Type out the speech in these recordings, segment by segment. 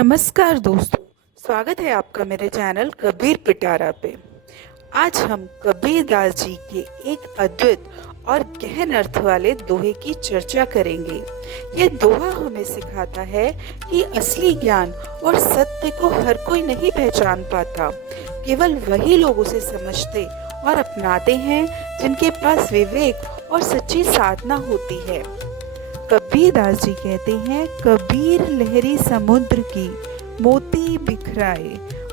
नमस्कार दोस्तों, स्वागत है आपका मेरे चैनल कबीर पिटारा पे। आज हम कबीर दास जी के एक अद्भुत और गहन अर्थ वाले दोहे की चर्चा करेंगे। ये दोहा हमें सिखाता है कि असली ज्ञान और सत्य को हर कोई नहीं पहचान पाता। केवल वही लोग उसे समझते और अपनाते हैं जिनके पास विवेक और सच्ची साधना होती है। कबीर दास जी कहते हैं, कबीर लहरी समुद्र की मोती बिखराए,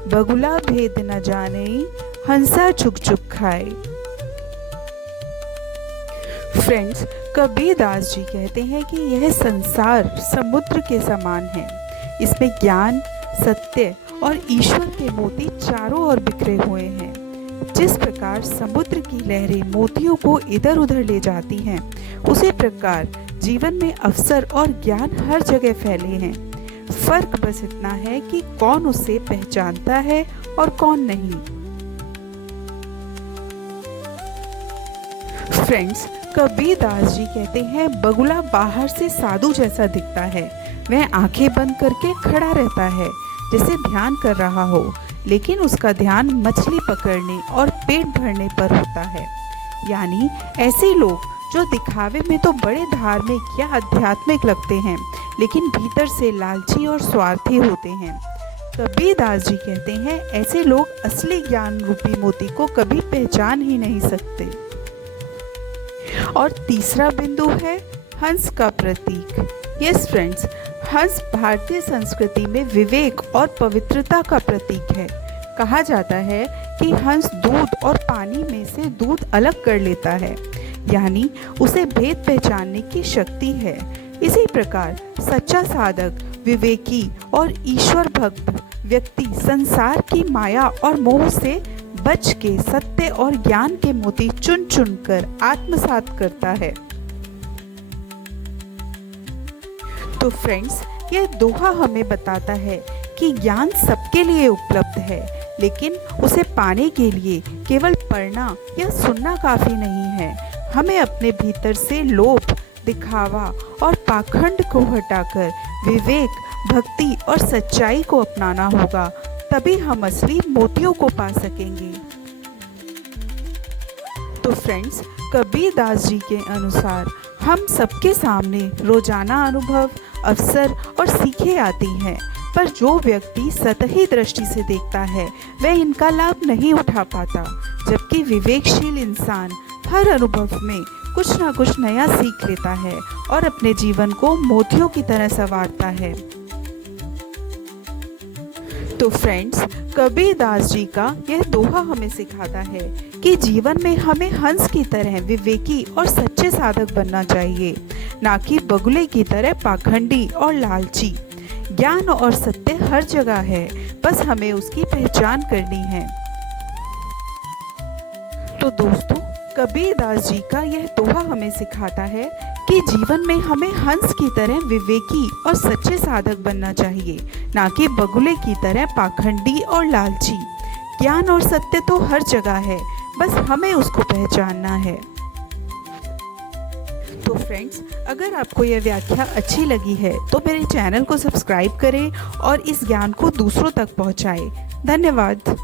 बगुला भेद न जाने, हंसा चुग चुग खाए। फ्रेंड्स, कबीर दास जी कहते हैं कि यह संसार समुद्र के समान है। इसमें ज्ञान, सत्य और ईश्वर के मोती चारों ओर बिखरे हुए हैं। जिस प्रकार समुद्र की लहरें मोतियों को इधर उधर ले जाती हैं, उसी प्रकार जीवन में अवसर और ज्ञान हर जगह फैले हैं। फर्क बस इतना है कि कौन उसे पहचानता है और कौन नहीं। फ्रेंड्स, कबीर दास जी कहते हैं, बगुला बाहर से साधु जैसा दिखता है। वह आंखें बंद करके खड़ा रहता है जैसे ध्यान कर रहा हो, लेकिन उसका ध्यान मछली पकड़ने और पेट भरने पर होता है। यानी ऐसे लोग जो दिखावे में तो बड़े धार्मिक या आध्यात्मिक लगते हैं, लेकिन भीतर से लालची और स्वार्थी होते हैं। कबीर दास जी कहते हैं, ऐसे लोग असली ज्ञान रूपी मोती को कभी पहचान ही नहीं सकते। और तीसरा बिंदु है हंस का प्रतीक। यस फ्रेंड्स, हंस भारतीय संस्कृति में विवेक और पवित्रता का प्रतीक है। कहा जाता है कि हंस दूध और पानी में से दूध अलग कर लेता है, यानी उसे भेद पहचानने की शक्ति है। इसी प्रकार सच्चा साधक, विवेकी और ईश्वर भक्त व्यक्ति संसार की माया और मोह से बच के सत्य और ज्ञान के मोती चुन चुन कर आत्मसात करता है। तो फ्रेंड्स, यह दोहा हमें बताता है कि ज्ञान सबके लिए उपलब्ध है, लेकिन उसे पाने के लिए केवल पढ़ना या सुनना काफी नहीं है। हमें अपने भीतर से लोभ, दिखावा और पाखंड को हटाकर विवेक, भक्ति और सच्चाई को अपनाना होगा। तभी हम असली मोतियों को पा सकेंगे। तो फ्रेंड्स, कबीर दास जी के अनुसार हम सबके सामने रोजाना अनुभव, अवसर और सीखें आती हैं, पर जो व्यक्ति सतही दृष्टि से देखता है वह इनका लाभ नहीं उठा पाता। जबकि विवेकशील इंसान हर अनुभव में कुछ ना कुछ नया सीख लेता है और अपने जीवन को मोतियों की तरह संवारता है। तो फ्रेंड्स, कबीर दास जी का यह दोहा हमें सिखाता है कि जीवन में हमें हंस की तरह विवेकी और सच्चे साधक बनना चाहिए, ना कि बगुले की तरह पाखंडी और लालची। ज्ञान और सत्य हर जगह है, बस हमें उसकी पहचान करनी है। तो दोस्तों, कबीर दास जी का यह दोहा हमें सिखाता है कि जीवन में हमें हंस की तरह विवेकी और सच्चे साधक बनना चाहिए, ना कि बगुले की तरह पाखंडी और लालची। ज्ञान और सत्य तो हर जगह है, बस हमें उसको पहचानना है। तो फ्रेंड्स, अगर आपको यह व्याख्या अच्छी लगी है तो मेरे चैनल को सब्सक्राइब करें और इस ज्ञान को दूसरों तक पहुंचाएं। धन्यवाद।